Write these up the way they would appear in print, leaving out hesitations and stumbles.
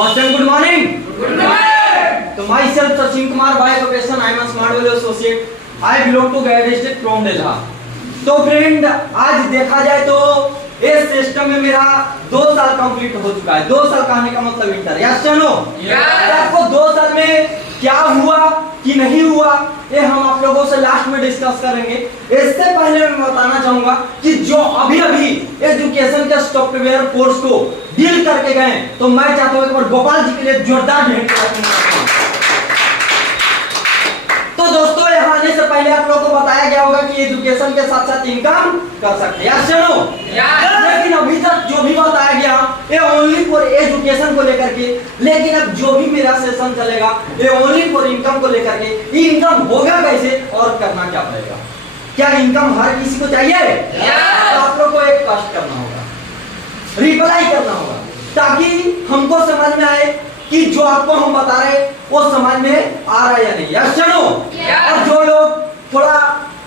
First and good morning. Good morning. So myself Sachin Kumar by occupation I am a smart value associate. I belong to Gaya district from Delhi. तो friend आज देखा जाए तो इस system में मेरा 2 साल कंप्लीट हो चुका है। 2 साल कहने का मतलब इंटर। यस चलो आपको 2 साल में क्या हुआ कि नहीं हुआ ये हम आप लोगों से लास्ट में डिस्कस करेंगे। इससे पहले मैं बताना चाहूंगा कि जो अभी एजुकेशन के सॉफ्टवेयर कोर्स को डील करके गए तो मैं चाहता हूं एक बार गोपाल जी के लिए जोरदार भेंट। तो दोस्तों यहाँ आने से पहले आप लोगों को बताया गया होगा कि एजुकेशन के साथ साथ इनकम कर सकते हैं। चलो लेकिन अभी तक जो भी बताया गया ये ओनली फॉर एजुकेशन को लेकर के, लेकिन अब जो भी मेरा सेशन चलेगा ये ओनली फॉर इनकम को लेकर के। इनकम होगा कैसे और करना क्या पड़ेगा? क्या इनकम हर किसी को चाहिए? तो आप लोग को एक कष्ट करना होगा, रिप्लाई करना होगा ताकि हमको समझ में आए कि जो आपको हम बता रहे वो समझ में आ रहा है या नहीं। यस चलो और जो लोग थोड़ा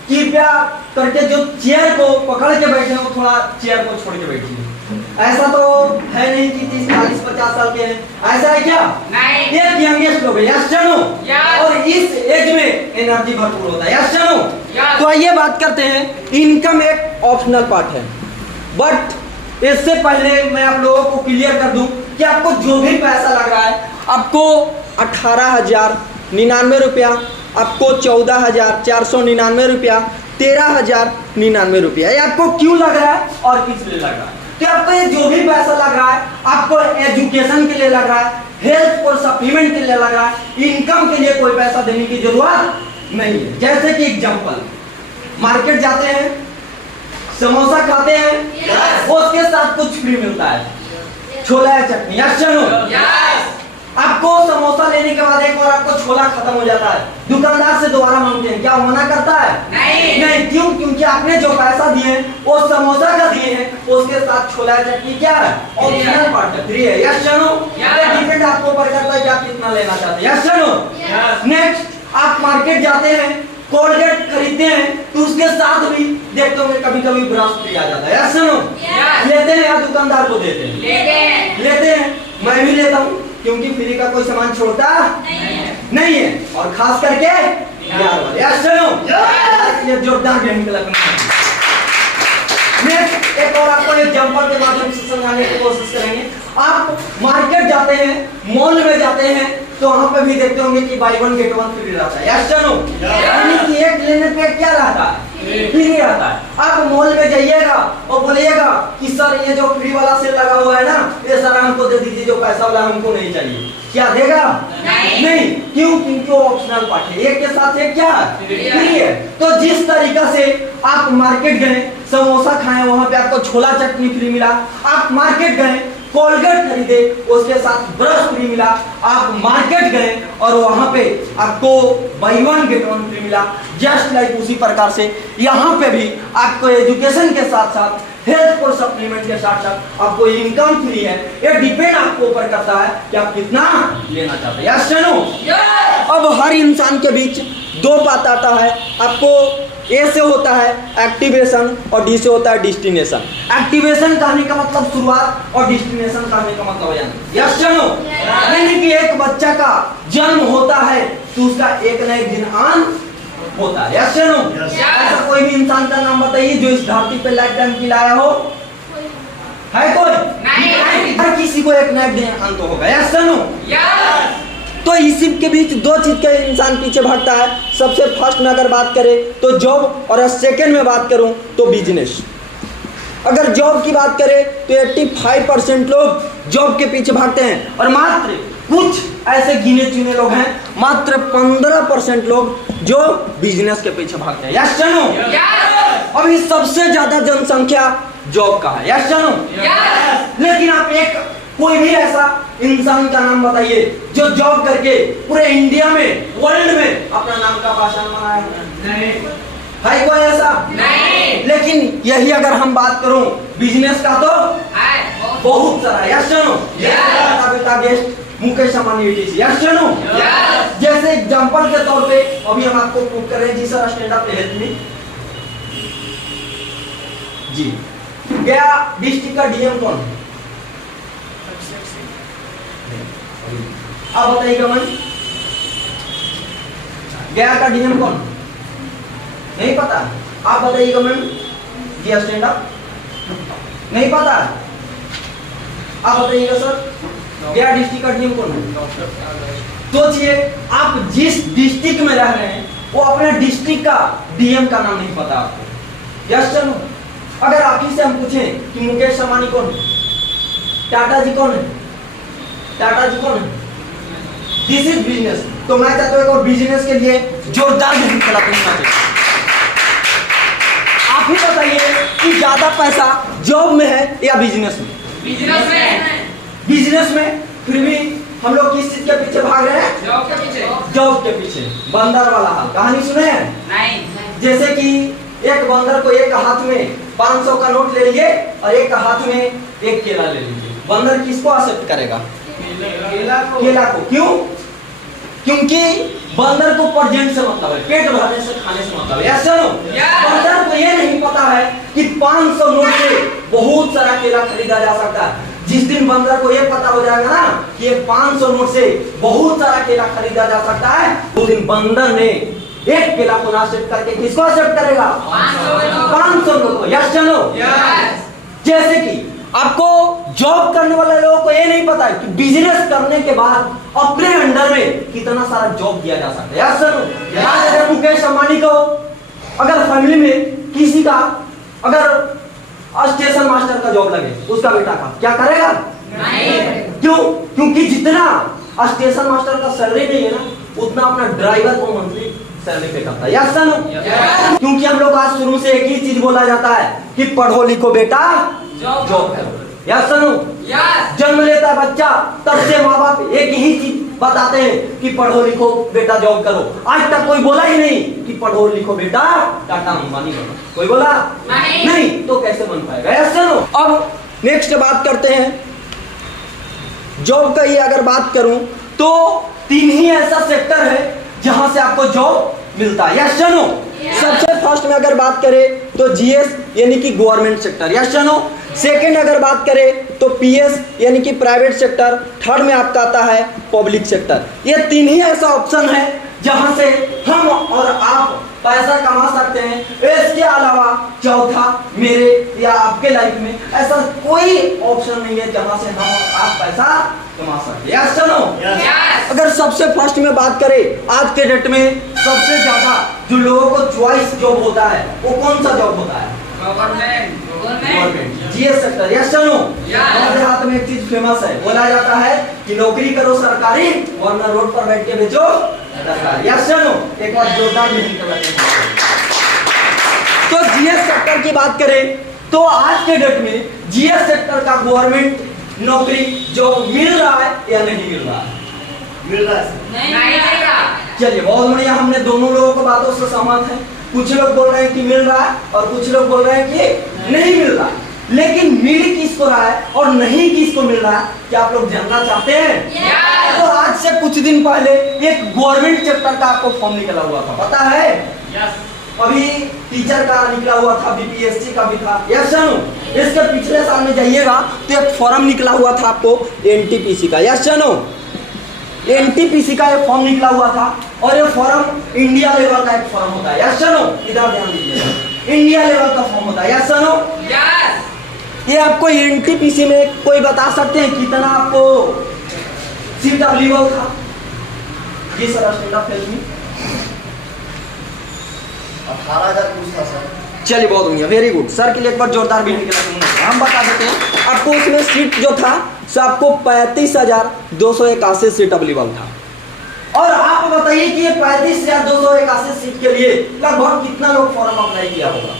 कृपया करके जो चेयर को पकड़ के बैठे हो थोड़ा चेयर को छोड़ के बैठिए। ऐसा तो है नहीं कि 30, 40, 50 साल के हैं, ऐसा है क्या? नहीं। ये यंगेस्ट लोग है। यस चलो और इस एज में एनर्जी भरपूर होता है। यस चलो तो आइए बात करते हैं। इनकम एक ऑप्शनल पार्ट है, बट इससे पहले मैं आप लोगों को क्लियर कर दूं कि आपको जो भी पैसा लग रहा है, आपको 18,099 रुपया, आपको 14,499 रुपया, 13,099 रुपया, ये आपको क्यों लग रहा है और किस लिए लग रहा है? तो आपको ये जो भी पैसा लग रहा है आपको एजुकेशन के लिए लग रहा है, हेल्थ और सप्लीमेंट के लिए लग रहा है, इनकम के लिए कोई पैसा देने की जरूरत नहीं है। जैसे कि एग्जाम्पल, मार्केट जाते हैं, समोसा खाते हैं, उसके साथ कुछ फ्री मिलता है, छोला या चटनी। यस चलो आपको समोसा लेने के बाद एक बार आपको छोला खत्म हो जाता है, दुकानदार से दोबारा मांगते हैं, क्या मना करता है? नहीं। क्यों? क्योंकि आपने जो पैसा दिए वो समोसा का दिए हैं, उसके साथ छोला या चटनी क्या है? ऑप्शनल पार्ट है, फ्री है। यस चलो डिपेंड आपको ऊपर करता है कि आप कितना लेना चाहते हैं। यस चलो नेक्स्ट आप मार्केट जाते हैं, कोलगेट खरीदते हैं तो उसके साथ भी देखते होंगे कभी कभी ब्रश फ्री आ जाता है। यस सुनो लेते हैं या दुकानदार को देते हैं? लेते हैं। मैं भी लेता हूँ क्योंकि फ्री का कोई सामान छोड़ता नहीं है और खास करके यार वाले। यस सुनो ये जोरदार गेम लगना है। नेक्स्ट एक और आपको एग्जांपल के माध्यम से समझाने की कोशिश करेंगे। आप मार्केट जाते हैं, मॉल में जाते हैं तो वहां पे भी देखते होंगे कि by one get one free रहता है। यस चलो यानी कि एक लेने पे क्या रहता है? फ्री रहता है। आप मॉल में जाइएगा और बोलिएगा कि सर ये जो फ्री वाला सेल लगा हुआ है ना, ये सर हमको दे दीजिए, जो पैसा वाला हमको नहीं चाहिए। क्या देगा? नहीं। क्यों? क्योंकि वो ऑप्शनल पार्ट है, एक के साथ एक क्या है? फ्री है। तो जिस तरीका से आप मार्केट गए, समोसा खाए, वहां पे आपको छोला चटनी फ्री मिला। आप मार्केट गए, कोलगेट खरीदे, उसके साथ ब्रश फ्री मिला। आप मार्केट गए और वहां पे आपको by one get one free मिला। जस्ट लाइक उसी प्रकार से यहाँ पे भी आपको एजुकेशन के साथ साथ हेल्थ और सप्लीमेंट के साथ साथ आपको इनकम फ्री है। ये डिपेंड आपको ऊपर करता है कि आप कितना लेना चाहते हैं। यस चलो अब हर इंसान के बीच 2 बात आता है। आपको ए से होता है एक्टिवेशन और डी से होता है डेस्टिनेशन। एक्टिवेशन कहने का मतलब शुरुआत और डेस्टिनेशन कहने का मतलब है। यस चलो यानी कि एक बच्चा का जन्म होता है तो उसका एक न एक दिन आन होता है। यस चलो ऐसा कोई भी इंसान का नाम बताइए जो इस धरती पे लाइफ टाइम की लाया हो, है कोई? नहीं। हर किसी को एक न एक दिन अंत होगा। यस चलो तो इसी के बीच 2 चीज के इंसान पीछे भागता है। सबसे फर्स्ट में अगर बात करें तो जॉब, और सेकंड में बात करूं तो बिजनेस। अगर जॉब की बात करें तो 85% लोग जॉब के पीछे भागते हैं और मात्र कुछ ऐसे गिने चुने लोग हैं, मात्र 15% लोग जो बिजनेस के पीछे भागते हैं। यस चलो अभी सबसे ज्यादा जनसंख्या जॉब का है। यस चलो लेकिन आप एक कोई भी ऐसा इंसान का नाम बताइए जो जॉब करके पूरे इंडिया में, वर्ल्ड में अपना नाम का पहचान बनाया नहीं है कोई ऐसा? नहीं। लेकिन यही अगर हम बात करूं बिजनेस का तो बहुत सारा। यस चलो बेटा गेस्ट मुकेश अंबानी जी। यस चलो जैसे एग्जांपल के तौर पे अभी हम आपको प्रूव कर रहे हैं। जी sir stand up help me जी। गया डिस्ट्रिक्ट का डीएम कौन है? आप बताइएगा मन, गया का डीएम कौन? नहीं पता? आप बताइएगा मन, जी स्टैंड अप? नहीं पता? आप बताइएगा सर, गया डिस्ट्रिक्ट का डीएम कौन है? सोचिए, आप जिस डिस्ट्रिक्ट में रह रहे हैं वो अपने डिस्ट्रिक्ट का डीएम का नाम नहीं पता आपको। Yes sir? अगर आप ही से हम पूछें कि मुकेश अंबानी कौन है, टाटा जी कौन है, टाटा जी कौन है, दिस इज बिजनेस। तो मैं चाहता हूं और बिजनेस के लिए जोरदार खिलाफ चाहिए। आप ही बताइए कि ज्यादा पैसा जॉब में है या बिजनेस में? बिजनेस में। बिजनेस में। फिर भी हम लोग किस चीज के पीछे भाग रहे हैं? जॉब के पीछे। जॉब के पीछे। बंदर वाला हाल कहानी सुने हैं? नहीं। जैसे कि एक बंदर को एक हाथ में 500 का नोट ले लिए और एक हाथ में एक केला ले लीजिए, बंदर किसको एक्सेप्ट करेगा? केला को। क्यों? क्योंकि बंदर को प्रेजेंट से मतलब है, पेट भरने से, खाने से मतलब है। ऐसा नो? बंदर को ये नहीं पता है कि 500 नोट से बहुत सारा केला खरीदा जा सकता है। जिस दिन बंदर को ये पता हो जाएगा ना कि ये 500 नोट से बहुत सारा केला खरीदा जा सकता है, उस दिन बंदर ने एक केला को एक्सेप्ट करके किसको एक्सेप्ट करेगा? 500 नोट को। Yes no? जैसे कि आपको जॉब करने वाले लोगों को ये नहीं पता है कि बिजनेस करने के बाद अपने अंडर में कितना सारा जॉब दिया जा सकता है। Yes no? अगर मुकेश अंबानी को अगर फैमिली में किसी का अगर स्टेशन मास्टर का जॉब लगे उसका बेटा का, क्या करेगा? नहीं। क्यों? क्योंकि जितना स्टेशन मास्टर का सैलरी नहीं है ना उतना अपना ड्राइवर को मंथली सैलरी पे करता है। Yes no? क्योंकि हम लोग आज शुरू से एक ही चीज बोला जाता है कि पढ़ो लिखो बेटा, जॉब करो। Yes no? जन्म लेता है बच्चा तब से माँ बाप एक ही चीज बताते हैं कि पढ़ो लिखो बेटा, जॉब करो। आज तक कोई बोला ही नहीं कि पढ़ो लिखो बेटा, टाटा अंबानी बनो। कोई बोला? नहीं। तो कैसे बन पाएगा? Yes no? अब नेक्स्ट बात करते हैं जॉब का। ही अगर बात करूं तो 3 ही ऐसा सेक्टर है जहां से आपको जॉब मिलता है। Yes no? सबसे फर्स्ट में अगर बात करें तो जीएस यानी कि government sector. Yes no? Second अगर बात करें तो पीएस यानी कि प्राइवेट सेक्टर। थर्ड में आपका आता है पब्लिक सेक्टर। ये 3 ही ऐसा ऑप्शन है जहां से हम और आप पैसा कमा सकते हैं। इसके अलावा चौथा मेरे या आपके लाइफ में ऐसा कोई ऑप्शन नहीं है जहां से हम और आप पैसा कमा सकते हैं। Yes no? अगर सबसे फर्स्ट में बात करें आज के डेट में सबसे ज्यादा जो लोगों को चॉइस जॉब होता है वो कौन सा जॉब होता है? Government. GS sector. Yes no? हमारे हाथ में एक चीज फेमस है, बोला जाता है कि नौकरी करो सरकारी वरना रोड पर बैठ के बेचो सरकारी। Yes no? एक बार जोरदार नहीं कर रहे। तो जीएस सेक्टर की बात करें तो आज के डेट में जीएस सेक्टर का गवर्नमेंट नौकरी जो मिल रहा है या नहीं मिल रहा है? मिल रहा है? नहीं। चलिए बहुत बढ़िया, हमने दोनों लोगों को बातों से सहमत है। कुछ लोग बोल रहे हैं कि मिल रहा है और कुछ लोग बोल रहे हैं कि नहीं मिल रहा है। लेकिन मिल किसको रहा है और नहीं किसको मिल रहा है, क्या आप लोग जानना चाहते हैं? तो आज से कुछ दिन पहले एक गवर्नमेंट सेक्टर का आपको फॉर्म निकला हुआ था, पता है? अभी टीचर का निकला हुआ था, बीपीएससी का भी था। Yes no? इसके पिछले साल में जाइएगा तो एक फॉर्म निकला हुआ था आपको एनटीपीसी का। Yes no? एनटीपीसी का एक फॉर्म निकला हुआ था और ये फॉर्म इंडिया लेवल का एक फॉर्म होता है। Yes no? इधर ध्यान दीजिए, इंडिया लेवल का फॉर्म होता है। Yes no? ये आपको एनटीपीसी में कोई बता सकते हैं कितना आपको सीट अवेलेबल था? जी सर, स्टैंड अप फिल्म 18,000 कुछ था सर। चलिए बहुत बढ़िया, वेरी गुड। सर के लिए एक बार जोरदार भी हम बता देते हैं आपको। उसमें सीट जो था सो आपको 35,281 सीट अवेलेबल था। और आप बताइए कि ये 35,281 सीट के लिए लगभग कितना लोग फॉर्म अप्लाई किया होगा?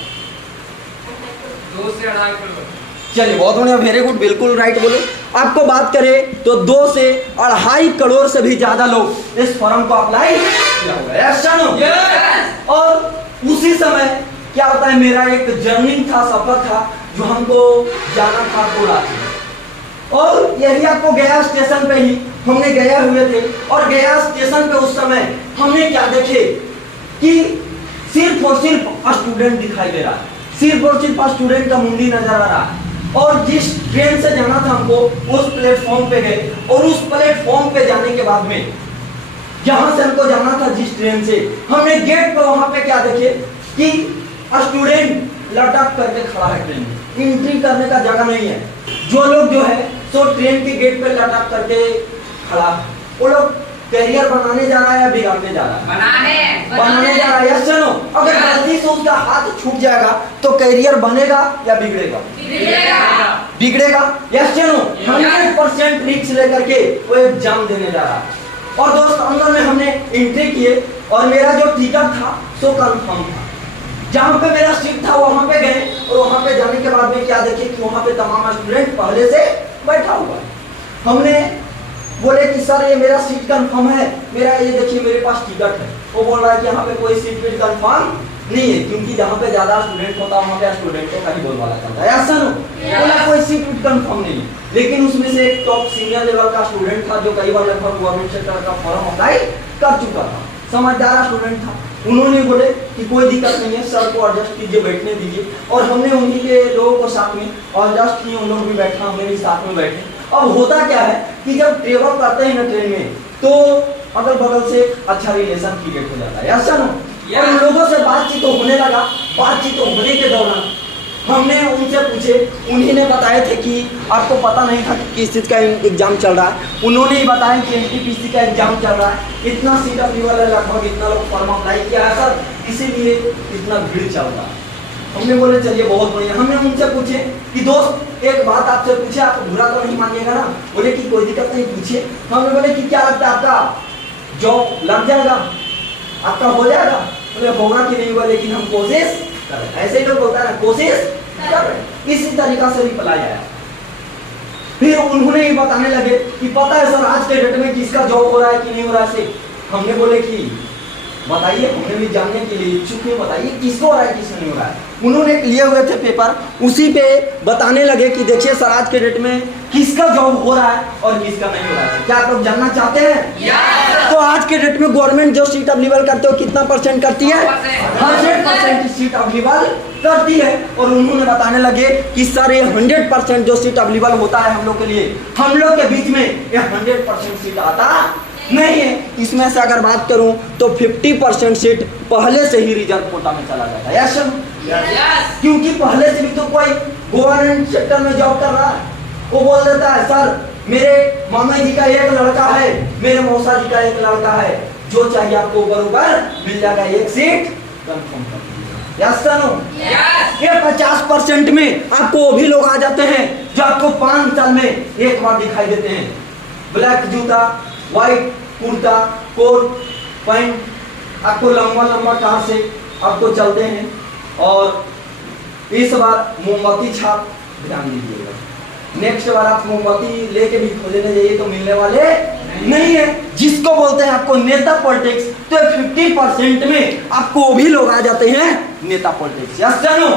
2 से 2.5 करोड़। चलिए बहुत बढ़िया, वेरी गुड, बिल्कुल राइट बोले। आपको बात करें तो 2 से 2.5 करोड़ से भी ज्यादा लोग इस फॉर्म को अप्लाई किया होगा। Yes no? और उसी समय क्या होता है, मेरा एक जर्नी था, सफर था जो हमको जाना था रांची। और यही आपको गया स्टेशन पे ही हमने गया हुए थे और गया स्टेशन पे उस समय हमने क्या देखे कि सिर्फ और सिर्फ स्टूडेंट दिखाई दे रहा है, सिर्फ और सिर्फ स्टूडेंट का मुंडी नजर आ रहा है। और जिस ट्रेन से जाना था हमको उस प्लेटफॉर्म पे गए, और उस प्लेटफॉर्म पे जाने के बाद में जहां से हमको जाना था जिस ट्रेन से, हमने गेट पे वहां पे क्या देखे कि स्टूडेंट लटक करके खड़ा है ट्रेन में, एंट्री करने का जगह नहीं है। जो लोग जो है सो ट्रेन के गेट पे लटक करके खड़ा है, वो लोग कैरियर बनाने जा रहा है या बिगाड़ने जा रहा है? बनाने जा रहा है। यस नो, अगर गलती से उसका हाथ छूट जाएगा तो कैरियर बनेगा या बिगड़ेगा? बिगड़ेगा। यस नो, 100% रिस्क लेकर के वो एग्जाम देने जा रहा है। और दोस्त अंदर में हमने एंट्री किए और मेरा जो टिकट था सो कंफर्म था। जहाँ पे मेरा सीट था वहां पे गए, और वहां पे जाने के बाद में क्या देखे कि वहां पे तमाम स्टूडेंट पहले से बैठा हुआ है। हमने बोले कि सर ये मेरा सीट कंफर्म है, मेरा ये देखिए मेरे पास टिकट है। वो बोल रहा है कि यहाँ पे कोई सीट फिट कंफर्म नहीं है, क्योंकि जहाँ पे ज्यादा स्टूडेंट होता है वहाँ पे स्टूडेंटों का ही बोलबाला चलता है। ऐसा नहीं, बोला कोई सीट फिट कंफर्म नहीं है। लेकिन उसमें से एक टॉप सीनियर लेवल का स्टूडेंट था जो कई बार लगभग गवर्नमेंट सेक्टर का फॉर्म अप्लाई कर चुका था, समझदार स्टूडेंट था। उन्होंने बोले कि कोई दिक्कत नहीं है, सर को एडजस्ट कीजिए, बैठने दीजिए। और हमने उन्हीं के लोगों को साथ में एडजस्ट किए, उन लोग भी बैठा, हमने भी साथ में बैठे। अब होता क्या है कि जब ट्रेवल करते हैं ना ट्रेन में, तो अगल बगल से अच्छा रिलेशन क्रिएट हो जाता है। ऐसा ना, और उन लोगों से बातचीत होने लगा। बातचीत होने के दौरान हमने उनसे पूछे, उन्हीं ने बताए थे कि आपको पता नहीं था कि किस चीज़ का एग्जाम चल रहा है। उन्होंने ही बताया कि एनटीपीसी का एग्जाम चल रहा है, इतना सीट अवेलेबल है, लगभग इतना लोग फॉर्म अप्लाई किया है सर, इसीलिए इतना भीड़ चल रहा है। हमने बोले चलिए बहुत बढ़िया। हमने उनसे पूछे कि दोस्त एक बात आपसे पूछे, आप बुरा तो नहीं मानिएगा ना? बोले कि कोई दिक्कत नहीं, पूछिए। हमने बोले कि क्या लगता है आपका जॉब लग जाएगा, आपका हो जाएगा? बोले होगा कि नहीं हुआ, लेकिन हम कोशिश कर रहे हैं। ऐसे ही लोग बोलता है ना, कोशिश कर रहे हैं। इसी तरीका से रिप्लाई आया। फिर उन्होंने ही बताने लगे कि पता है सर आज के डेट में किसका जॉब हो रहा है कि नहीं हो रहा है। हमने बोले कि बताइए, हमने भी जानने के लिए इच्छुक है, बताइए किसको हो रहा है किसको नहीं हो रहा है। उन्होंने लिए हुए थे पेपर, उसी पे बताने लगे कि देखिए सर आज के डेट में किसका जॉब हो रहा है और किसका नहीं हो रहा है। क्या आप लोग जानना चाहते हैं? तो आज के डेट में गवर्नमेंट जो सीट अवेलेबल करते हो कितना परसेंट करती है? 100% की सीट अवेलेबल करती है। और उन्होंने बताने लगे कि सर ये 100% जो सीट अवेलेबल होता है हम लोग के लिए, हम लोग के बीच में ये 100% सीट आता नहीं है। इसमें से अगर बात करूं तो 50% सीट पहले से ही रिजर्व कोटा में चला जाता है। यस, क्योंकि पहले से भी तो कोई गवर्नमेंट सेक्टर में जॉब कर रहा है, वो बोल देता है सर मेरे मामा जी का एक लड़का है, मेरे मौसा जी का एक लड़का है, जो चाहिए आपको ऊपर मिल जाएगा, एक सीट कंफर्म कर दीजिए। यस सर नो, ये 50% में आपको वो भी लोग आ जाते हैं जो आपको 5 साल में एक बार दिखाई देते हैं। ब्लैक जूता, व्हाइट कुर्ता, कोट पैंट, आपको लंबा लंबा कार से आपको चलते हैं। और इस बार मोमबत्ती छाप ध्यान दीजिएगा, नेक्स्ट बार आप मोमबत्ती लेके भी खोजने जाइए तो मिलने वाले नहीं है। जिसको बोलते हैं आपको नेता पॉलिटिक्स, तो 50% में आपको वो भी लोग आ जाते हैं नेता पॉलिटिक्स। यस जानो,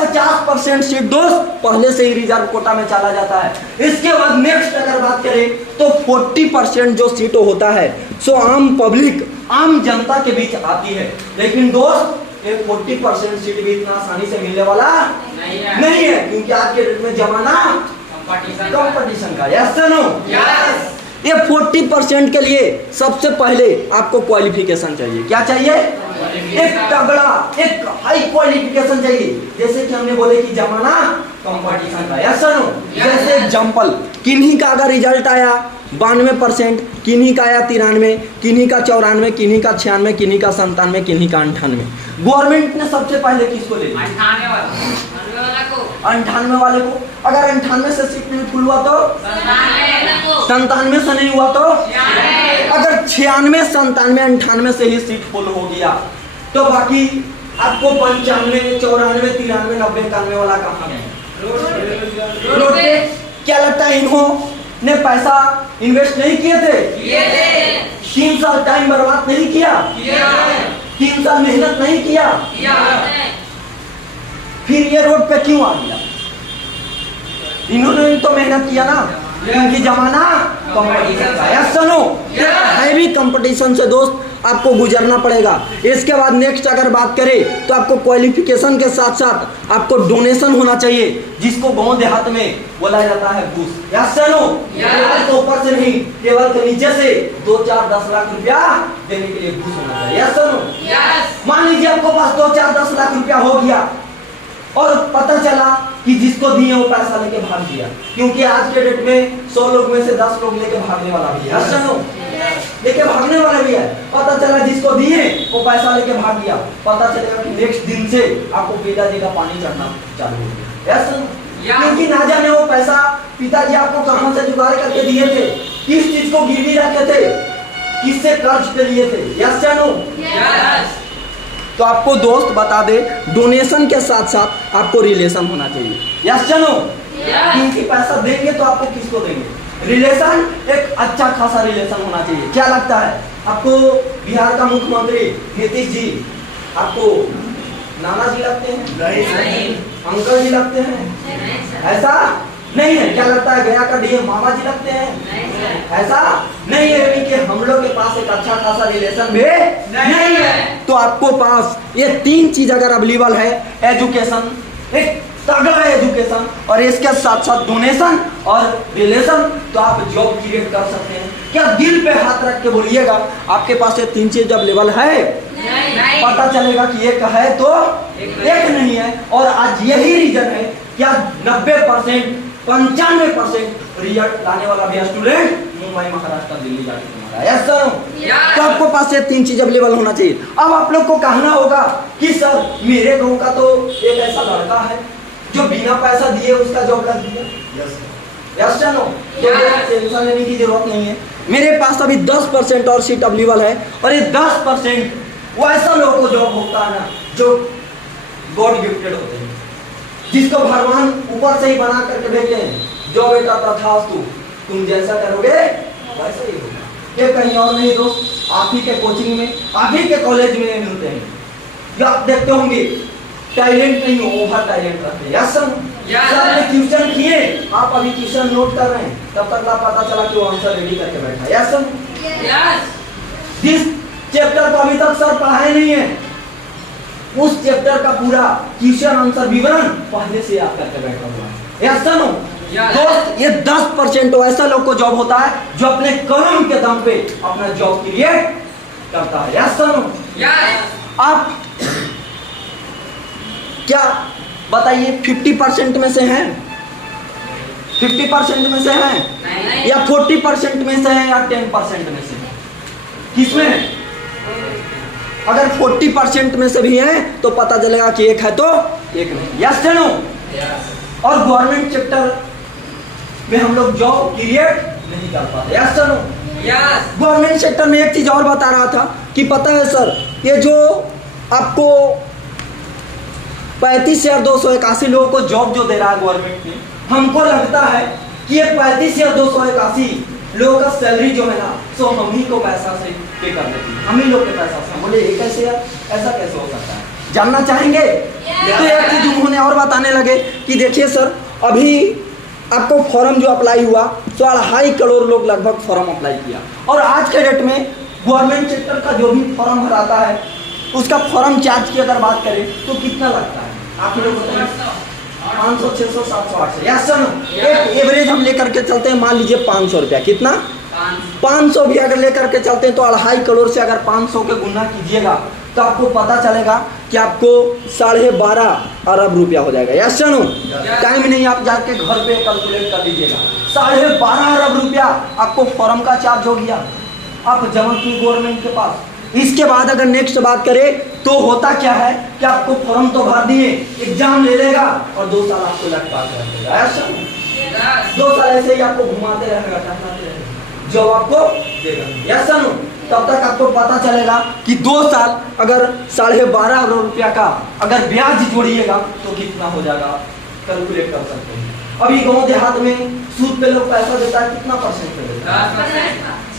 50% सीट दोस्त पहले से ही रिजर्व कोटा में चला जाता है। इसके बाद नेक्स्ट अगर बात करें तो 40% जो सीट होता है सो आम पब्लिक, आम जनता के बीच आती है। लेकिन दोस्त ये 40% सीट भी इतना आसानी से मिलने वाला नहीं है, क्योंकि आज के डेट में जमाना कंपटीशन का। यस नो, ये 40% के लिए सबसे पहले आपको क्वालिफिकेशन चाहिए। क्या चाहिए? एक तगड़ा, एक हाई क्वालिफिकेशन चाहिए। जैसे कि हमने बोले कि जमाना कंपटीशन का। यस नो, जैसे एग्जांपल किन्हीं का अगर रिजल्ट आया 92%, किन्हीं का आया 93, किन्हीं का 94, किन्हीं का 96, किन्हीं का 97, किन्हीं का 98। गवर्नमेंट ने सबसे पहले किसको ले लिया? 98 वाले को। अगर 98 से सीट नहीं फुल हुआ तो 97 से नहीं हुआ तो, अगर 96, 97, 98 से ही सीट फुल हो गया तो बाकी आपको 95, 94, 93, 90, 91 वाला कहाँ है? रोटेट। क्या लगता है इन्होंने पैसा इन्वेस्ट नहीं किए थे? 3 साल टाइम बर्बाद नहीं किया? 3 साल मेहनत नहीं किया? फिर ये रोड पे क्यों आ गया? इन्होंने तो मेहनत किया ना, क्योंकि जमाना कंपटीशन का। यस सुनो, हैवी कंपटीशन से दोस्त आपको गुजरना पड़ेगा। इसके बाद नेक्स्ट अगर बात करें तो आपको क्वालिफिकेशन के साथ साथ आपको डोनेशन होना चाहिए, जिसको गांव देहात में बोला जाता है घूस। Yes sir no? केवल तो ऊपर से नहीं, केवल तो नीचे से 2, 4, 10 लाख रुपया देने के लिए घूस होना चाहिए। Yes sir no? मान लीजिए आपको पास 2, 4, 10 लाख रुपया हो गया और पता चला कि जिसको दिए वो पैसा लेके भाग गया, क्योंकि आज के डेट में 100 लोग में से 10 लोग लेके भागने वाला भी है। अच्छा नो? लेके भागने वाला भी है। पता चला जिसको दिए वो पैसा लेके भाग गया, पता चलेगा कि नेक्स्ट दिन से आपको पिताजी का पानी चढ़ना चालू हो गया। Yes no? क्योंकि ना जाने वो पैसा पिताजी आपको कहां से जुगाड़ करके दिए थे, किस चीज को गिरवी रखे थे, किससे कर्ज पे लिए थे। Yes no? तो आपको दोस्त बता दे, डोनेशन के साथ साथ आपको रिलेशन होना चाहिए। Yes no? क्योंकि पैसा देंगे तो आपको किसको देंगे, रिलेशन एक अच्छा खासा रिलेशन होना चाहिए। क्या लगता है आपको बिहार का मुख्यमंत्री नीतीश जी आपको नाना जी लगते हैं? नहीं। अंकल जी लगते हैं? ऐसा नहीं है। क्या लगता है गया का डीएम मामा जी लगते हैं? ऐसा नहीं है। यानी कि हम लोग के पास एक अच्छा खासा रिलेशन भी नहीं है। तो आपको पास ये 3 चीज अगर अवेलेबल है, एजुकेशन, एक तगड़ा एजुकेशन, और इसके साथ साथ डोनेशन और रिलेशन, तो आप जॉब क्रिएट कर सकते हैं। क्या दिल पे हाथ रख के बोलिएगा आपके पास ये 3 चीज अवेलेबल है? पता चलेगा कि एक है तो एक नहीं है। और आज यही रीजन है क्या 90%, 95% रिजल्ट लाने वाला भी स्टूडेंट मुंबई, महाराष्ट्र, दिल्ली जाके तुम्हारा। Yes sir? तो आपको पास ये 3 चीज अवेलेबल होना चाहिए। अब आप लोग को कहना होगा कि सर मेरे गांव का तो एक ऐसा लड़का है जो बिना पैसा दिए उसका जॉब लग गया। Yes no? टेंशन लेने की जरूरत नहीं है। मेरे पास अभी 10% और सीट अवेलेबल है, और ये 10% वो ऐसा लोगों को जॉब होता है ना जो गॉड गिफ्टेड होते हैं, जिसको भगवान ऊपर से ही बना करके भेजते हैं। जो बेटा तथास्तु, तुम जैसा करोगे वैसा ही होगा। ये कहीं और नहीं दोस्त, आप ही के कोचिंग में, आप ही के कॉलेज में मिलते हैं। जो आप देखते होंगे टैलेंट नहीं, ओवर टैलेंट रखते हैं। Yes sir? सर ने ट्यूशन किए, आप अभी ट्यूशन नोट कर रहे हैं, तब तक पता चला कि वो आंसर रेडी करके बैठा है। Yes sir? जिस चैप्टर को अभी तक सर पढ़ाए नहीं है, उस चैप्टर का पूरा क्वेश्चन आंसर विवरण पहले से याद करके बैठा हुआ है। Yes sir? नो? दोस्त ये 10% ऐसा लोग को जॉब होता है जो अपने कर्म के दम पे अपना जॉब क्रिएट करता है। Yes sir? नो? आप क्या बताइए 50% में से हैं, 50% में से हैं, या 40% में से हैं, या 10% में से हैं? किसमें है? अगर 40% में से भी हैं तो पता चलेगा कि एक है तो एक नहीं। Yes no? और गवर्नमेंट सेक्टर में हम लोग जॉब क्रिएट नहीं कर पाते। Yes no? गवर्नमेंट सेक्टर में एक चीज और बता रहा था कि पता है सर, ये जो आपको 35,281 लोगों को जॉब जो दे रहा है गवर्नमेंट ने, हमको लगता है कि ये 35,281 लोगों का सैलरी जो है ना, सो हम ही को पैसा से पे कर देती है, हम ही लोग के पैसा से। बोले ये कैसे यार, ऐसा कैसे हो सकता है? जानना चाहेंगे? तो एक चीज उन्होंने और बताने लगे कि देखिए सर, अभी आपको फॉर्म जो अप्लाई हुआ तो 2.5 करोड़ लोग लगभग फॉर्म अप्लाई किया, और आज के डेट में गवर्नमेंट सेक्टर का जो भी फॉर्म भराता है उसका फॉर्म चार्ज की अगर बात करें तो कितना लगता है आप लोग बताइए? 500, 600, 700, 800। Yes sir? एक एवरेज हम लेकर के चलते हैं, मान लीजिए 500 रुपया। कितना? 500 भी अगर लेकर के चलते हैं तो 2.5 करोड़ से अगर 500 के गुना कीजिएगा तो आपको पता चलेगा कि आपको 12.5 अरब रुपया हो जाएगा। Yes sir? टाइम नहीं, आप जाके घर पे कैलकुलेट कर लीजिएगा। 12.5 अरब रुपया आपको फॉर्म का चार्ज हो गया, आप जमा की गवर्नमेंट के पास। इसके बाद अगर नेक्स्ट बात करें तो होता क्या है कि आपको फॉर्म तो भर दिए, एग्जाम ले लेगा और 2 साल आपको लटका के रखेगा। ऐसा 2 साल ऐसे ही आपको घुमाते रहेगा, टहलाते रहेगा, जॉब आपको देगा। ऐसा नो? तब तक आपको पता चलेगा कि 2 साल अगर 12.5 अरब रुपया का अगर ब्याज जोड़िएगा तो कितना हो जाएगा, कैलकुलेट कर सकते हैं। अभी गाँव देहात में सूद पे लोग पैसा देता है, कितना परसेंट पे देता है?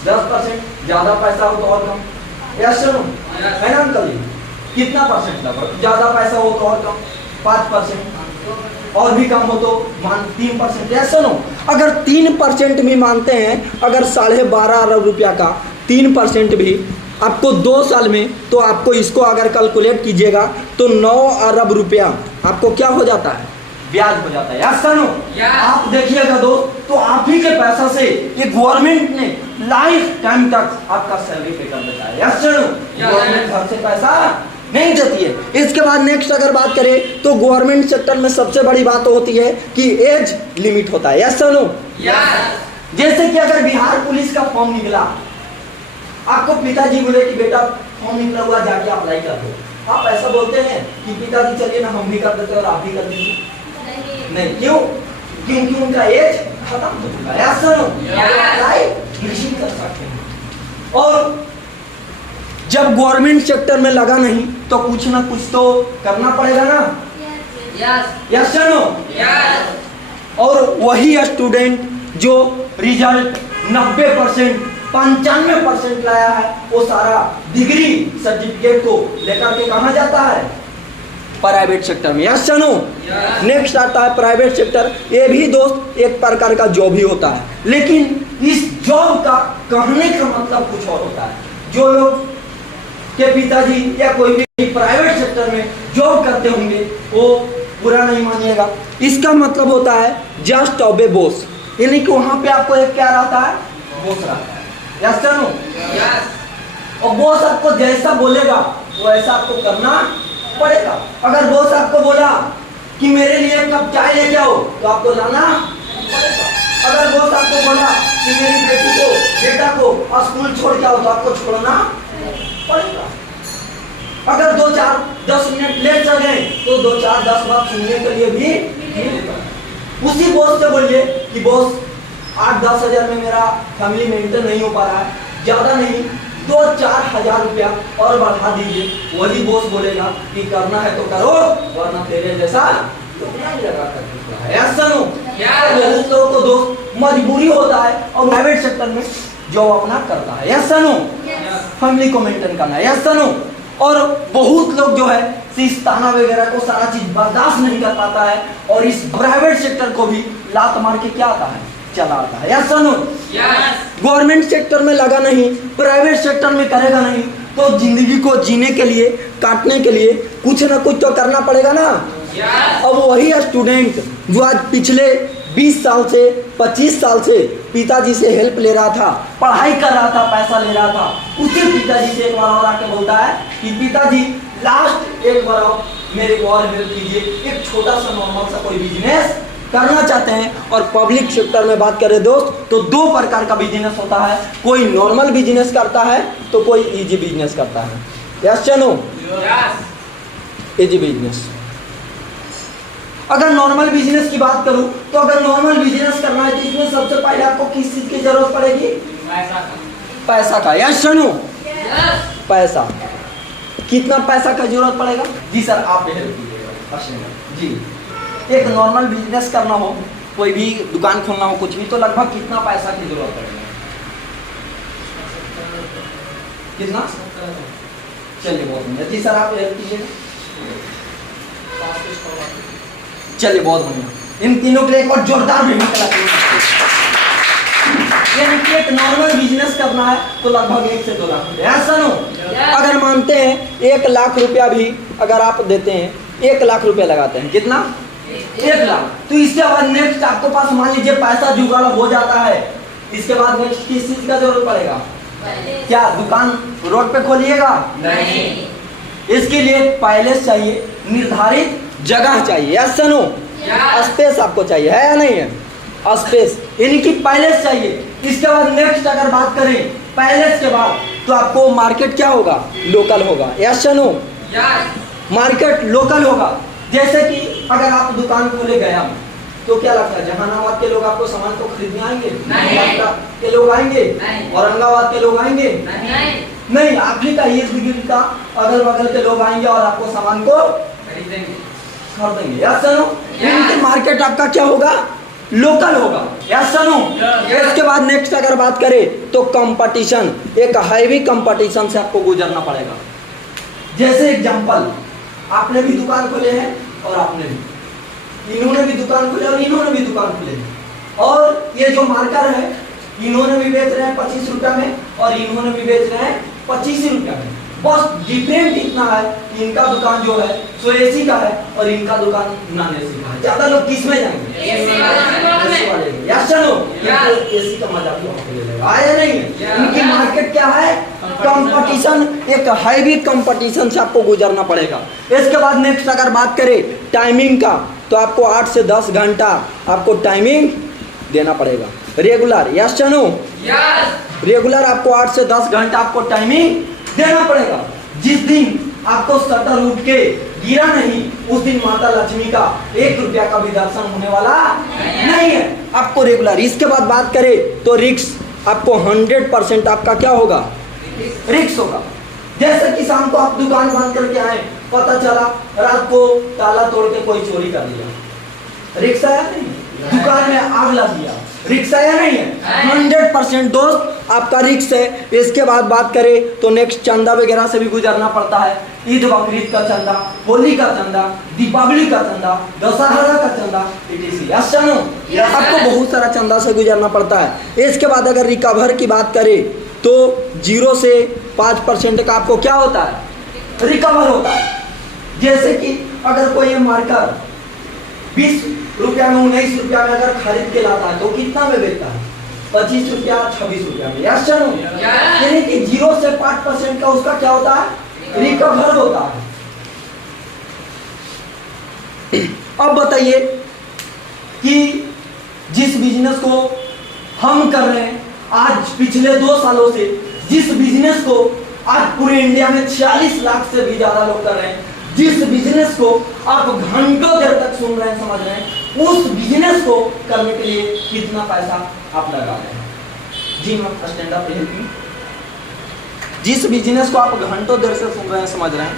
10%। ज्यादा पैसा हो तो और कम। Yes no? है ना अंकल जी? कितना परसेंट लगभग? ज्यादा पैसा हो तो और कम 5%, और भी कम हो तो मान 3%। Yes no? अगर 3% भी मानते हैं, अगर 12.5 अरब रुपया का 3% भी आपको 2 साल में, तो आपको इसको अगर कैलकुलेट कीजिएगा तो 9 अरब रुपया आपको क्या हो जाता है, ब्याज हो जाता है। Yes sir no? आप देखिएगा दोस्त, तो आप ही के पैसा से ये गवर्नमेंट ने लाइफ टाइम तक आपका सैलरी पे कर देता है। Yes sir no? गवर्नमेंट घर से पैसा नहीं देती है। इसके बाद नेक्स्ट अगर बात करें तो गवर्नमेंट सेक्टर में सबसे बड़ी बात होती है कि एज लिमिट होता है। Yes sir no? जैसे कि अगर बिहार पुलिस का फॉर्म निकला, आपको पिताजी बोले कि बेटा फॉर्म निकला हुआ, जाके अप्लाई कर दो, आप ऐसा बोलते हैं कि पिताजी चलिए ना हम भी कर देते और आप भी कर दीजिए? नहीं, क्यों? क्योंकि उनका एज खत्म हो चुका है। Yes sir no? अप्लाई नहीं कर सकते हैं। और जब गवर्नमेंट सेक्टर में लगा नहीं तो कुछ ना कुछ तो करना पड़ेगा ना। Yes sir no? और वही स्टूडेंट जो रिजल्ट 90% 95% लाया है, वो सारा डिग्री सर्टिफिकेट को लेकर के कहाँ जाता है, प्राइवेट सेक्टर में। Yes sir no? नेक्स्ट आता है प्राइवेट सेक्टर। ये भी दोस्त एक प्रकार का जॉब ही होता है, लेकिन इस जॉब का कहने का मतलब कुछ और होता है। जो लोग के पिताजी या कोई भी प्राइवेट सेक्टर में जॉब करते होंगे वो बुरा नहीं मानिएगा, इसका मतलब होता है जस्ट ऑबे बॉस, यानी कि वहां पे आपको एक क्या रहता है, बॉस रहता है। Yes sir no? और बॉस आपको जैसा बोलेगा वैसा आपको करना पड़ेगा। अगर बॉस आपको बोला कि मेरे लिए एक कप चाय लेके आओ, तो आपको लाना पड़ेगा। अगर बॉस आपको बोला कि मेरी बेटा को स्कूल छोड़ के आओ, तो आपको छोड़ना पड़ेगा। अगर 2-4-10 मिनट लेट चल गए तो 2-4-10 बात सुनने के लिए भी उसी बॉस से बोलिए कि बॉस 8-10 हजार में मेरा फैमिली मेंटेन नहीं हो पा रहा है, ज्यादा नहीं 2-4 हजार रुपया और बढ़ा दीजिए। वही बॉस बोलेगा कि करना है तो करो, वरना तेरे जैसा लगा कर। ऐसा नो? बहुत लोगों को दोस्त मजबूरी होता है और प्राइवेट सेक्टर में जॉब अपना करता है। Yes sir no? फैमिली को मेंटेन करना है। Yes sir no? और बहुत लोग जो है ताना वगैरह को सारा चीज बर्दाश्त नहीं कर पाता है और इस प्राइवेट सेक्टर को भी लात मार के क्या आता है, चला आता है। Yes sir no? Government sector में लगा नहीं, प्राइवेट सेक्टर में करेगा नहीं, तो जिंदगी को जीने के लिए, काटने के लिए कुछ ना कुछ तो करना पड़ेगा ना। अब वही स्टूडेंट जो आज पिछले 20 साल से 25 साल से पिताजी से हेल्प ले रहा था, पढ़ाई कर रहा था, पैसा ले रहा था, उसी पिताजी से एक बार और आके बोलता है कि पिताजी लास्ट एक बार और मेरे को और हेल्प कीजिए, एक छोटा सा नॉर्मल सा कोई बिजनेस करना चाहते हैं। और पब्लिक सेक्टर में बात करें दोस्त तो 2 प्रकार का बिजनेस होता है, कोई नॉर्मल बिजनेस करता है तो कोई इजी बिजनेस करता है। यस चलो? Easy business. अगर नॉर्मल बिजनेस की बात करूं तो अगर नॉर्मल बिजनेस करना है तो इसमें सबसे पहले आपको किस चीज की जरूरत पड़ेगी, पैसा का। यस सुनो? पैसा। कितना पैसा का जरूरत पड़ेगा? जी सर आप हेल्प कीजिएगा जी। एक नॉर्मल बिजनेस करना हो, कोई भी दुकान खोलना हो, कुछ भी, तो लगभग कितना पैसा की जरूरत पड़ेगा? कितना? चलिए बहुत बढ़िया। जी सर आप हेल्प कीजिएगा। चलिए बहुत बढ़िया। इन तीनों के लिए एक और जोरदार भी यानी कि एक नॉर्मल बिजनेस करना है तो लगभग 1 से 2 लाख रुपया। ऐसा नो? अगर मानते हैं 1 लाख रुपया भी अगर आप देते हैं, 1 लाख रुपया लगाते हैं, कितना? 1 लाख। तो इसके बाद नेक्स्ट आपके पास मान लीजिए पैसा जुगाड़ हो जाता है, इसके बाद नेक्स्ट किस चीज का जरूरत पड़ेगा? क्या दुकान रोड पे खोलिएगा? नहीं। इसके लिए पैलेस चाहिए, निर्धारित जगह चाहिए। Yes sir no? स्पेस आपको चाहिए, है या नहीं है? स्पेस यानी कि पैलेस चाहिए। इसके बाद नेक्स्ट अगर बात करें पैलेस के बाद तो आपको मार्केट क्या होगा? लोकल होगा। Yes sir no? Market local होगा। जैसे कि अगर आप दुकान खोले गया तो क्या लगता है जहानाबाद के लोग आपको सामान को खरीदने आएंगे? नहीं। के लोग आएंगे? नहीं। औरंगाबाद के लोग आएंगे? नहीं। आप ही का इर्द गिर्द का अगल बगल के लोग आएंगे और आपको सामान को खरीदेंगे। Yes sir no? यानी मार्केट आपका क्या होगा? लोकल होगा। Yes sir no? इसके बाद नेक्स्ट अगर बात करें तो कंपटीशन, एक हैवी कंपटीशन से आपको गुजरना पड़ेगा। जैसे एग्जांपल, आपने भी दुकान खोले हैं और आपने भी, इन्होंने भी दुकान खोले और इन्होंने भी दुकान खोले हैं, और ये जो मार्कर है इन्होंने भी बेच रहे हैं 25 रुपया में और इन्होंने भी बेच रहे हैं 25 ही रुपया में। बस डिफरेंट इतना है कि इनका दुकान जो है सो एसी का है और इनका दुकान नॉन एसी का है। ज्यादा लोग किस में जाएंगे? एसी वाले में। यस चलो Yes. एसी का मजा भी वहाँ पे ले लेगा, आया नहीं? Yes. इनकी मार्केट क्या है? कंपटीशन, एक हैवी कंपटीशन से आपको गुजरना पड़ेगा। इसके बाद नेक्स्ट अगर बात करें टाइमिंग का, तो आपको 8 से 10 घंटा आपको टाइमिंग देना पड़ेगा रेगुलर। यस चलो यस रेगुलर आपको 8 से 10 घंटा आपको टाइमिंग देना पड़ेगा। जिस दिन आपको शटर उठ के गिरा नहीं, उस दिन माता लक्ष्मी का 1 रुपया का भी दर्शन होने वाला नहीं है। आपको रेगुलर। इसके बाद बात करें तो रिस्क आपको 100% आपका क्या होगा? रिस्क होगा। जैसे कि शाम को आप दुकान बंद करके आए, पता चला रात को ताला तोड़ के कोई चोरी कर लिया, रिस्क आया नहीं? दुकान में आग लग गया, रिस्क आया नहीं है? 100% दोस्त आपका रिस्क है। इसके बाद बात करें तो नेक्स्ट चंदा वगैरह से भी गुजरना पड़ता है। ईद बकरीद का चंदा, होली का चंदा, दीपावली का चंदा, दशहरा का चंदा, Yes, आपको बहुत सारा चंदा से गुजरना पड़ता है। इसके बाद अगर रिकवर की बात करें तो 0 से 5% का आपको क्या होता है? रिकवर होता है। जैसे कि अगर कोई मार्कर 20 रुपया में 19 रुपया में अगर खरीद के लाता है तो कितना में बेचता है? 25 रुपया 26 रुपया में। यस चलो यानी कि 0 से 5% का उसका क्या होता है? रिकवर होता है। अब बताइए कि जिस बिजनेस को हम कर रहे हैं आज पिछले 2 सालों से, जिस बिजनेस को आज पूरे इंडिया में 46 लाख से भी ज्यादा लोग कर रहे हैं, जिस बिजनेस को आप घंटों देर तक सुन रहे हैं, समझ रहे हैं, उस बिजनेस को करने के लिए कितना पैसा आप लगा रहे हैं? जी मैं स्टैंड अप हेल्पिंग। जिस बिजनेस को आप घंटों देर से सुन रहे हैं, समझ रहे हैं,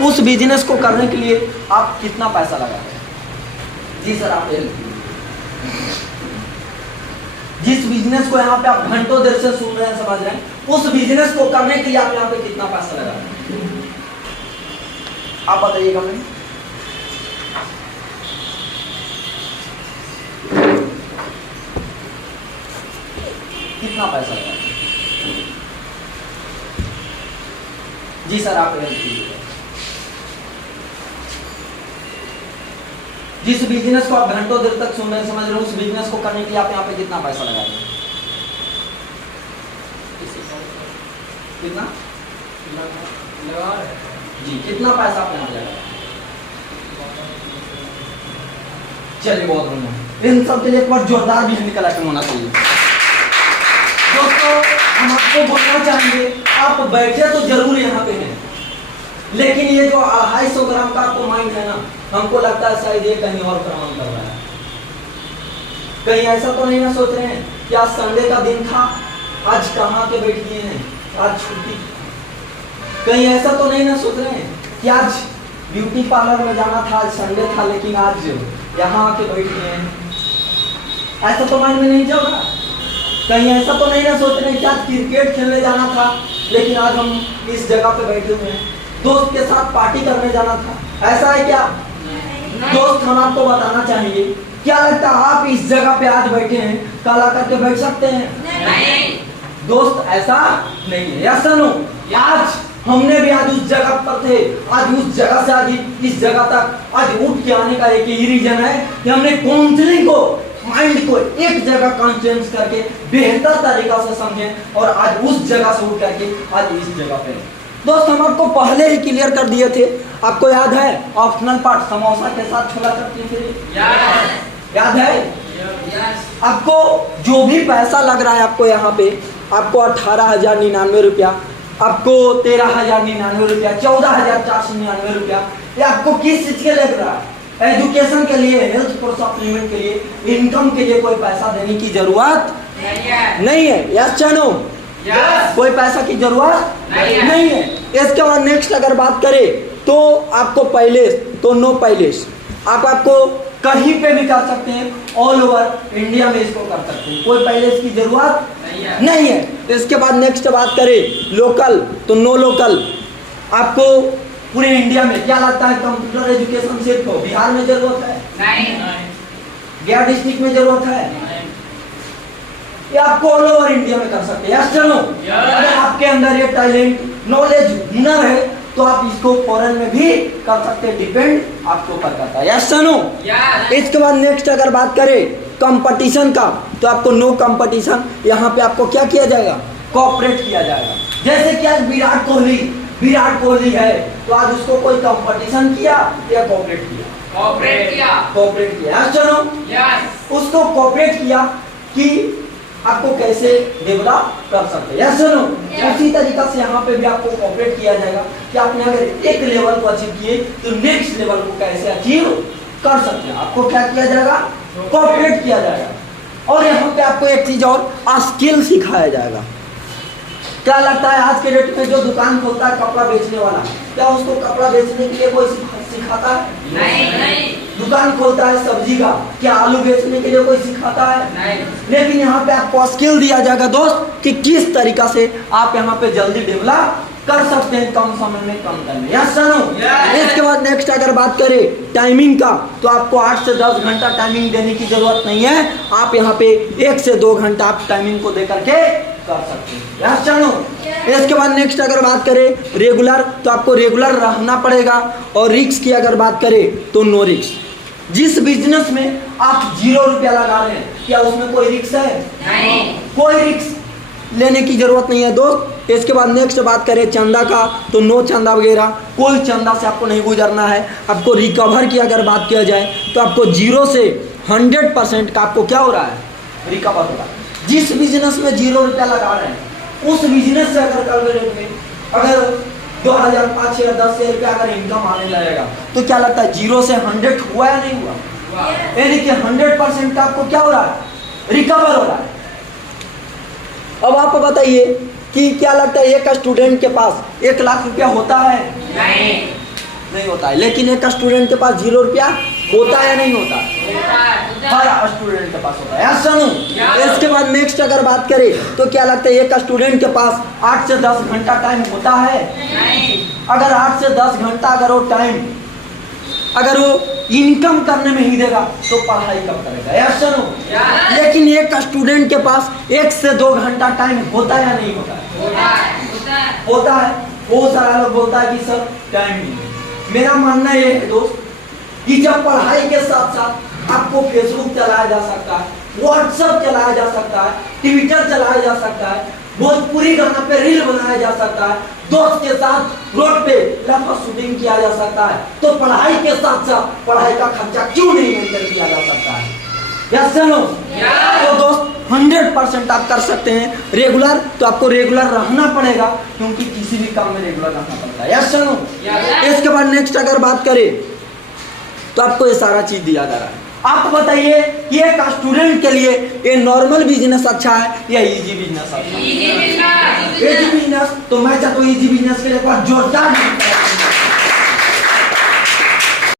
उस बिजनेस को करने के लिए आप कितना पैसा लगा रहे हैं? जी सर आप हेल्प। जिस बिजनेस को यहाँ पे आप घंटों देर से सुन रहे हैं, समझ रहे हैं, उस बिजनेस को करने के लिए आप यहाँ पे कितना पैसा लगा रहे हैं? आप बताइएगा। मैं कितना पैसा लगा? जी सर आप हेल्प कीजिएगा। जिस बिजनेस को आप घंटों देर तक सुन रहे हैं, समझ रहे हैं, उस बिजनेस को करने के लिए आप यहाँ पे कितना पैसा लगा रहे हैं? कितना लगा रहे हैं। जी कितना पैसा आप यहाँ लगा? चलिए बहुत बढ़िया। इन सब के लिए एक बार जोरदार भी निकला के होना चाहिए। दोस्तों हम आपको बोलना चाहेंगे, आप बैठे तो जरूर यहाँ पे हैं, लेकिन ये जो 250 ग्राम का आपको माइंड है ना, हमको लगता है शायद ये कहीं और भ्रमण कर रहा है। कहीं ऐसा तो नहीं ना सोच रहे हैं कि आज संडे का दिन था, आज कहाँ के बैठ गए हैं, आज छुट्टी। कहीं ऐसा तो नहीं ना सोच रहे हैं कि आज ब्यूटी पार्लर में जाना था, आज संडे था, लेकिन आज यहाँ आके बैठ गए हैं। ऐसा तो माइंड में नहीं चल रहा। कहीं ऐसा तो नहीं ना सोच रहे हैं कि आज क्रिकेट खेलने जाना था, लेकिन आज हम इस जगह पे बैठे हुए हैं। दोस्त के साथ पार्टी करने जाना था, ऐसा है क्या? दोस्त हम आपको बताना चाहेंगे, क्या लगता है आप इस जगह पे आज बैठे हैं, कल आकर के बैठ सकते हैं? नहीं। दोस्त ऐसा नहीं है। या सुनो, आज हमने भी आज उस जगह पर थे, आज उस जगह से आज इस जगह तक आज उठ के आने का एक ही रीजन है कि हमने काउंसलिंग को, माइंड को एक जगह कॉन्फ्रेंस करके बेहतर तरीका से समझे और आज उस जगह से उठ करके आज इस जगह पे। दोस्त हम आपको पहले ही क्लियर कर दिए थे, आपको याद है? ऑप्शनल पार्ट समोसा के साथ छोला चटनी फ्री, याद है? आपको जो भी पैसा लग रहा है आपको यहाँ पे, आपको 18,099 रुपया, आपको 13,099 रुपया, 14,499 रुपया, ये आपको किस चीज के लग रहा है? एजुकेशन के लिए, हेल्थ फॉर सप्लीमेंट के लिए, इनकम के लिए कोई पैसा देने की जरूरत नहीं है। यस चलो, कोई पैसा की जरूरत नहीं है। इसके बाद नेक्स्ट अगर बात करें तो आपको पहले तो नो पैलेस, आपको कहीं पे भी कर सकते हैं, ऑल ओवर इंडिया में इसको कर सकते हैं, कोई पैलेस की जरूरत नहीं है। इसके बाद नेक्स्ट बात करें लोकल तो नो लोकल, आपको पूरे इंडिया में क्या लगता है कंप्यूटर एजुकेशन सिर्फ बिहार में जरूरत है? नहीं। गया डिस्ट्रिक्ट में जरूरत है? ये आपको ऑल ओवर इंडिया में कर सकते हैं। यस नो, अगर आपके अंदर ये टैलेंट, नॉलेज, हुनर है तो आप इसको फॉरेन में भी कर सकते हैं, डिपेंड आपके ऊपर करता है। Yes no. इसके बाद नेक्स्ट अगर बात करें कंपटीशन का, तो आपको नो कंपटीशन, यहाँ पे आपको क्या किया जाएगा, कोऑपरेट किया जाएगा। जैसे कि आज विराट कोहली है, तो आज उसको कोई कंपटीशन किया या कोऑपरेट किया? कोऑपरेट किया। यस नो, उसको कोऑपरेट किया कि आपको कैसे डेवलप कर सकते हैं। यस नो, उसी तरीका से यहाँ पे भी आपको कोऑपरेट किया जाएगा कि आपने अगर एक लेवल को अचीव किए तो नेक्स्ट लेवल को कैसे अचीव कर सकते हैं। आपको क्या किया जाएगा, कोऑपरेट किया जाएगा। और यहाँ पे आपको एक चीज और, स्किल सिखाया जाएगा। क्या लगता है आज के डेट में जो दुकान खोलता है कपड़ा बेचने वाला, क्या उसको कपड़ा बेचने के लिए कोई सिखाता है? नहीं। दुकान खोलता है सब्जी का, क्या आलू बेचने के लिए कोई सिखाता है? नहीं। लेकिन यहाँ पे आपको स्किल दिया जाएगा दोस्त कि किस तरीका से आप यहाँ पे जल्दी डेवलप कर सकते हैं, कम समय में कम टाइम में। Yes no. इसके बाद नेक्स्ट अगर बात करें टाइमिंग का, तो आपको 8 से 10 घंटा टाइमिंग देने की जरूरत नहीं है। आप यहाँ पे 1 से 2 घंटा आप टाइमिंग को दे करके कर सकते हैं। Yes no. इसके बाद नेक्स्ट अगर बात करें रेगुलर, तो आपको रेगुलर रहना पड़ेगा। और रिस्क की अगर बात करें तो नो रिस्क। जिस बिजनेस में आप 0 रुपया लगा रहे हैं, क्या उसमें कोई रिस्क है? नहीं। कोई रिस्क लेने की जरूरत नहीं है दोस्त। इसके बाद नेक्स्ट बात करें चंदा का, तो नो चंदा वगैरह, कोई चंदा से आपको नहीं गुजरना है। आपको रिकवर की अगर बात किया जाए तो आपको 0 से 100% का आपको क्या हो रहा है, रिकवर हो रहा है। जिस बिजनेस में 0 रुपया लगा रहे हैं, उस बिजनेस से अगर कल डेट में अगर 2000, 5000, 10,000 रुपया अगर इनकम आने लगेगा, तो क्या लगता है 0 से 100 हुआ या नहीं हुआ? यानी कि 100% का आपको क्या हो रहा है, रिकवर हो रहा है। अब आप बताइए कि क्या लगता है एक स्टूडेंट के पास 1 लाख रुपया होता है? नहीं होता है। लेकिन एक स्टूडेंट के पास 0 रुपया होता है या नहीं होता है? हर स्टूडेंट के पास होता है। यस सुनो। इसके बाद नेक्स्ट अगर बात करें तो क्या लगता है एक स्टूडेंट के पास 8 से 10 घंटा टाइम होता है? अगर 8 से 10 घंटा अगर वो टाइम अगर वो इनकम करने में ही देगा तो पढ़ाई कब करेगा? यस सुनो। लेकिन एक स्टूडेंट के पास 1 से 2 घंटा टाइम होता है या नहीं होता है? होता है। बहुत सारा लोग बोलता है कि सर टाइम नहीं है। मेरा मानना ये है दोस्त कि जब पढ़ाई के साथ साथ आपको फेसबुक चलाया जा सकता है, व्हाट्सएप चलाया जा सकता है, ट्विटर चलाया जा सकता है, भोजपुरी गाना पे रील बनाया जा सकता है, दोस्त के साथ रोड पे लफा शूटिंग किया जा सकता है, तो पढ़ाई के साथ साथ पढ़ाई का खर्चा क्यों नहीं मेंटेन किया जा सकता है? Yes no. तो दोस्त 100% आप कर सकते हैं। रेगुलर, तो आपको रेगुलर रहना पड़ेगा, क्योंकि किसी भी काम में रेगुलर रहना पड़ता है। Yes no. इसके बाद नेक्स्ट अगर बात करें तो आपको ये सारा चीज दिया जा रहा है। आप बताइए कि एक स्टूडेंट के लिए ये नॉर्मल बिजनेस अच्छा है या इजी बिजनेस अच्छा है? Easy business. तो मैं चाहता हूँ इजी बिजनेस के लिए जोरदार